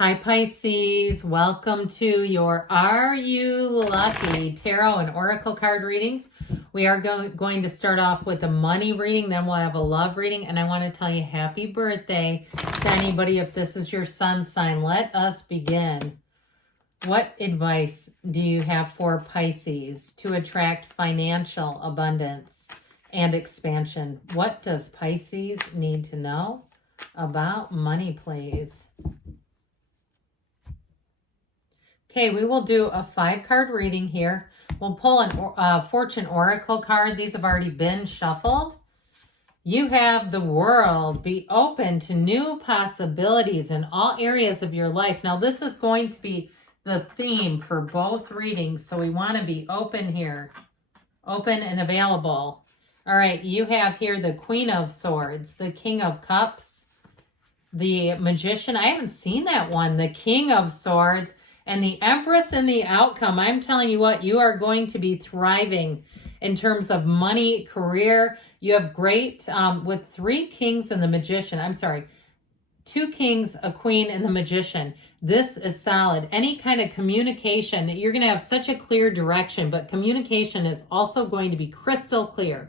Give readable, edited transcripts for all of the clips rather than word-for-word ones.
Hi Pisces, welcome to your Are You Lucky Tarot and Oracle card readings. We are going to start off with a money reading, then we'll have a love reading, and I want to tell you happy birthday to anybody if this is your sun sign. Let us begin. What advice do you have for Pisces to attract financial abundance and expansion? What does Pisces need to know about money, please? Okay, we will do a 5-card reading here. We'll pull a Fortune Oracle card. These have already been shuffled. You have the world. Be open to new possibilities in all areas of your life. Now, this is going to be the theme for both readings, so we want to be open here. Open and available. All right, you have here the Queen of Swords, the King of Cups, the Magician. I haven't seen that one. The King of Swords. And the Empress in the outcome. I'm telling you what, you are going to be thriving in terms of money, career. You have great, with 3 kings and the Magician. I'm sorry, 2 kings, a queen, and the Magician. This is solid. Any kind of communication, you're going to have such a clear direction, but communication is also going to be crystal clear.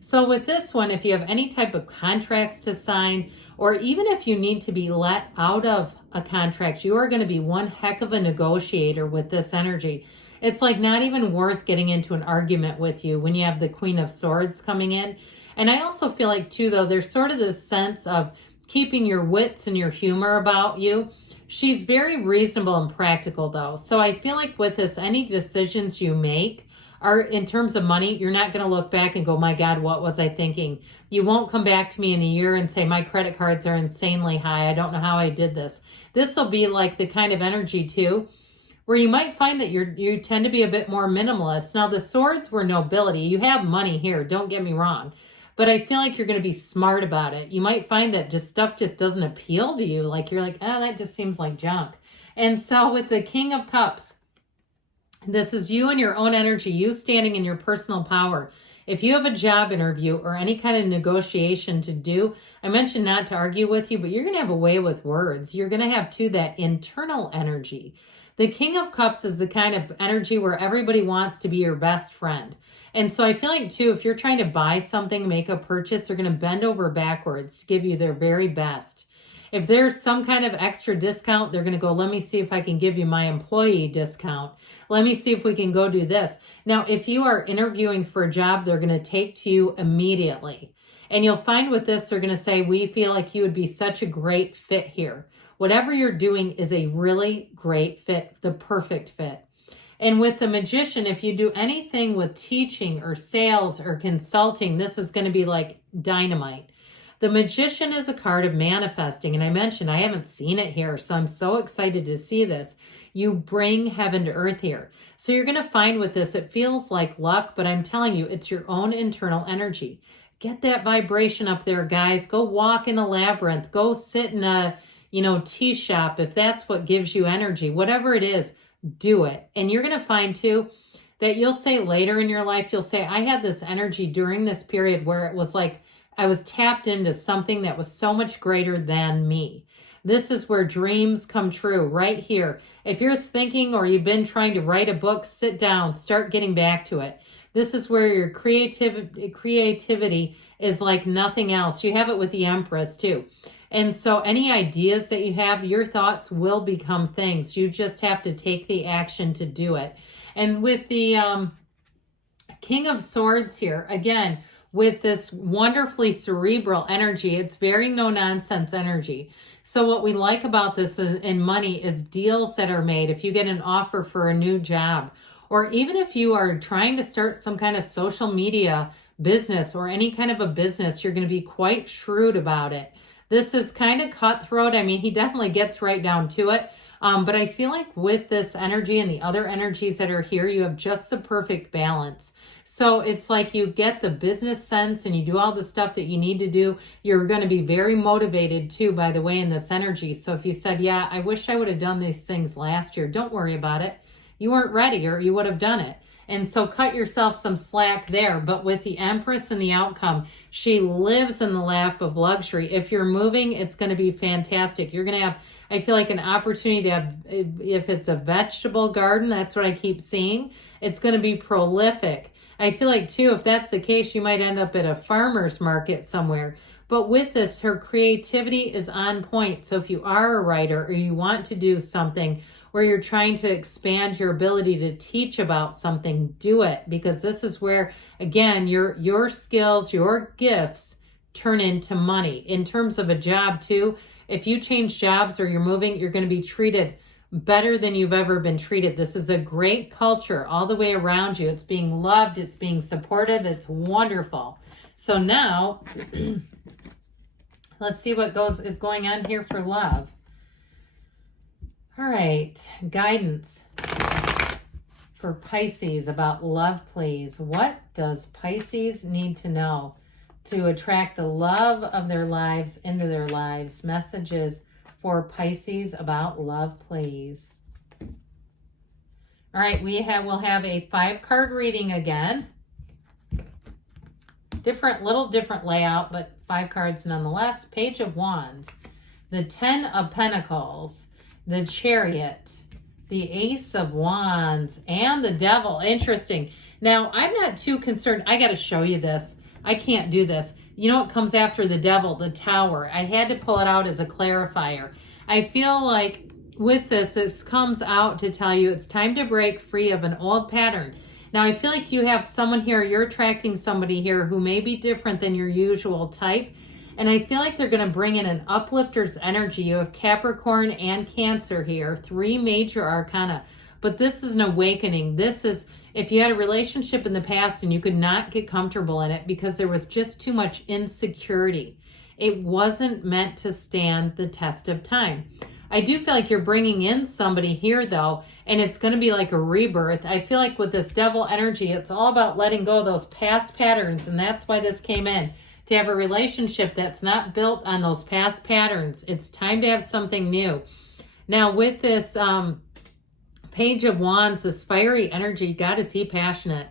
So with this one, if you have any type of contracts to sign, or even if you need to be let out of a contract, you are going to be one heck of a negotiator with this energy. It's like not even worth getting into an argument with you when you have the Queen of Swords coming in. And I also feel like too, though, there's sort of this sense of keeping your wits and your humor about you. She's very reasonable and practical though. So I feel like with this, any decisions you make are in terms of money, you're not going to look back and go, my God, what was I thinking? You won't come back to me in a year and say, my credit cards are insanely high. I don't know how I did this. This will be like the kind of energy too, where you might find that you tend to be a bit more minimalist. Now the swords were nobility. You have money here. Don't get me wrong. But I feel like you're going to be smart about it. You might find that stuff just doesn't appeal to you. Like you're like, oh, that just seems like junk. And so with the King of Cups, this is you and your own energy, you standing in your personal power. If you have a job interview or any kind of negotiation to do, I mentioned not to argue with you, but you're going to have a way with words. You're going to have, too, that internal energy. The King of Cups is the kind of energy where everybody wants to be your best friend. And so I feel like, too, if you're trying to buy something, make a purchase, they're going to bend over backwards to give you their very best. If there's some kind of extra discount, they're going to go, let me see if I can give you my employee discount. Let me see if we can go do this. Now, if you are interviewing for a job, they're going to take to you immediately. And you'll find with this, they're going to say, we feel like you would be such a great fit here. Whatever you're doing is a really great fit, the perfect fit. And with the Magician, if you do anything with teaching or sales or consulting, this is going to be like dynamite. The Magician is a card of manifesting, and I mentioned I haven't seen it here, so I'm so excited to see this. You bring heaven to earth here. So you're going to find with this, it feels like luck, but I'm telling you, it's your own internal energy. Get that vibration up there, guys. Go walk in a labyrinth. Go sit in a, tea shop if that's what gives you energy. Whatever it is, do it. And you're going to find, too, that you'll say later in your life, you'll say, I had this energy during this period where it was like, I was tapped into something that was so much greater than me. This is where dreams come true, right here. If you're thinking or you've been trying to write a book, sit down, start getting back to it. This is where your creativity is like nothing else. You have it with the Empress too. And so any ideas that you have, your thoughts will become things. You just have to take the action to do it. And with the King of Swords here, again, with this wonderfully cerebral energy, it's very no-nonsense energy. So what we like about this in money is deals that are made. If you get an offer for a new job, or even if you are trying to start some kind of social media business or any kind of a business, you're going to be quite shrewd about it. This is kind of cutthroat. I mean, he definitely gets right down to it. But I feel like with this energy and the other energies that are here, you have just the perfect balance. So it's like you get the business sense and you do all the stuff that you need to do. You're going to be very motivated too, by the way, in this energy. So if you said, yeah, I wish I would have done these things last year, don't worry about it. You weren't ready or you would have done it. And so cut yourself some slack there. But with the Empress and the outcome, she lives in the lap of luxury. If you're moving, it's going to be fantastic. You're going to have, I feel like, an opportunity to have, if it's a vegetable garden, that's what I keep seeing. It's going to be prolific. I feel like, too, if that's the case, you might end up at a farmer's market somewhere. But with this, her creativity is on point. So if you are a writer or you want to do something where you're trying to expand your ability to teach about something, do it. Because this is where, again, your skills, your gifts turn into money. In terms of a job, too, if you change jobs or you're moving, you're going to be treated better than you've ever been treated. This is a great culture all the way around you. It's being loved. It's being supported. It's wonderful. So now, let's see what is going on here for love. All right, guidance for Pisces about love, please. What does Pisces need to know to attract the love of their lives into their lives? Messages for Pisces about love, please. All right, we'll have a 5-card reading again. Little different layout, but 5 cards nonetheless. Page of Wands, the 10 of Pentacles, the Chariot, the Ace of Wands, and the Devil. Interesting. Now, I'm not too concerned. I got to show you this. I can't do this. You know what comes after the Devil? The Tower. I had to pull it out as a clarifier. I feel like with this comes out to tell you it's time to break free of an old pattern. Now, I feel like you have someone here, you're attracting somebody here who may be different than your usual type. And I feel like they're going to bring in an uplifter's energy. You have Capricorn and Cancer here, 3 major arcana. But this is an awakening. This is, if you had a relationship in the past and you could not get comfortable in it because there was just too much insecurity, it wasn't meant to stand the test of time. I do feel like you're bringing in somebody here, though, and it's going to be like a rebirth. I feel like with this Devil energy, it's all about letting go of those past patterns, and that's why this came in. To have a relationship that's not built on those past patterns. It's time to have something new. Now, with this Page of Wands, this fiery energy, God, is he passionate.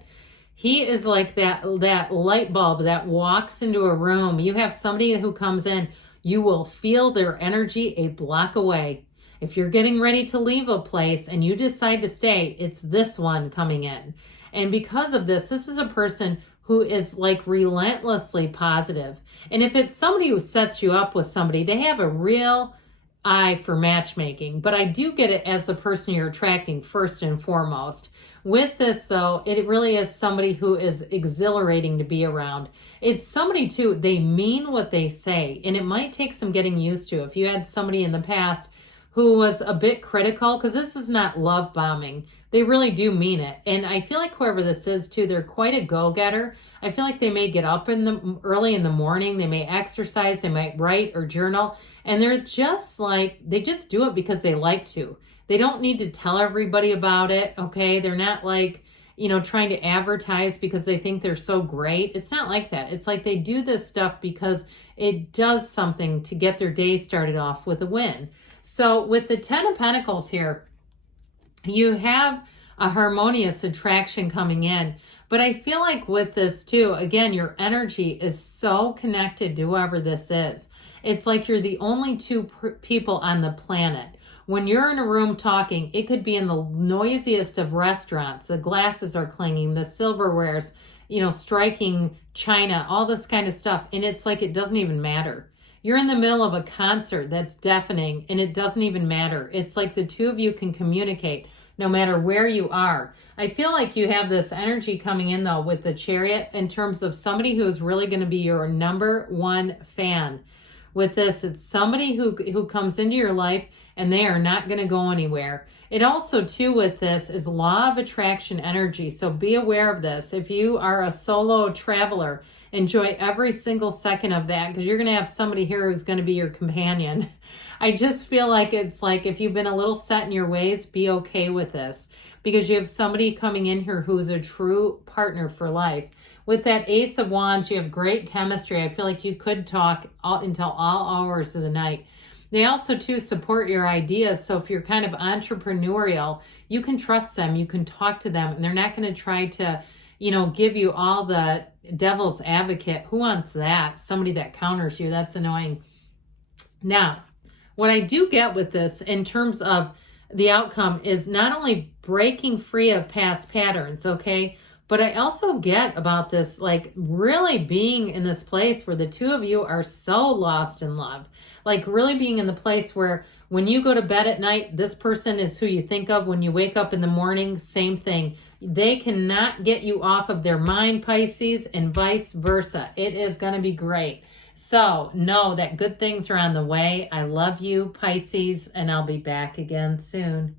He is like that light bulb that walks into a room. You have somebody who comes in, you will feel their energy a block away. If you're getting ready to leave a place and you decide to stay, it's this one coming in. And because of this is a person who is like relentlessly positive. And if it's somebody who sets you up with somebody, they have a real eye for matchmaking. But I do get it as the person you're attracting first and foremost. With this, though, it really is somebody who is exhilarating to be around. It's somebody, too, they mean what they say. And it might take some getting used to. If you had somebody in the past who was a bit critical, because this is not love bombing. They really do mean it. And I feel like whoever this is, too, they're quite a go-getter. I feel like they may get up early in the morning. They may exercise. They might write or journal. And they're just like, they just do it because they like to. They don't need to tell everybody about it, okay? They're not like, trying to advertise because they think they're so great. It's not like that. It's like they do this stuff because it does something to get their day started off with a win. So with the 10 of Pentacles here, you have a harmonious attraction coming in. But I feel like with this too, again, your energy is so connected to whoever this is. It's like you're the only 2 people on the planet. When you're in a room talking, it could be in the noisiest of restaurants. The glasses are clanging, the silverware's, striking china, all this kind of stuff. And it's like it doesn't even matter. You're in the middle of a concert that's deafening and it doesn't even matter. It's like the 2 of you can communicate no matter where you are. I feel like you have this energy coming in, though, with the Chariot in terms of somebody who's really going to be your number 1 fan. With this, it's somebody who comes into your life and they are not going to go anywhere. It also, too, with this is law of attraction energy. So be aware of this. If you are a solo traveler, enjoy every single second of that because you're going to have somebody here who's going to be your companion. I just feel like it's like if you've been a little set in your ways, be okay with this because you have somebody coming in here who's a true partner for life. With that Ace of Wands, you have great chemistry. I feel like you could talk until all hours of the night. They also too support your ideas. So if you're kind of entrepreneurial, you can trust them, you can talk to them, and they're not going to try to, give you all the devil's advocate. Who wants that? Somebody that counters you. That's annoying. Now, what I do get with this in terms of the outcome is not only breaking free of past patterns, okay? But I also get about this, like really being in this place where the two of you are so lost in love. Like really being in the place where when you go to bed at night, this person is who you think of. When you wake up in the morning, same thing. They cannot get you off of their mind, Pisces, and vice versa. It is going to be great. So know that good things are on the way. I love you, Pisces, and I'll be back again soon.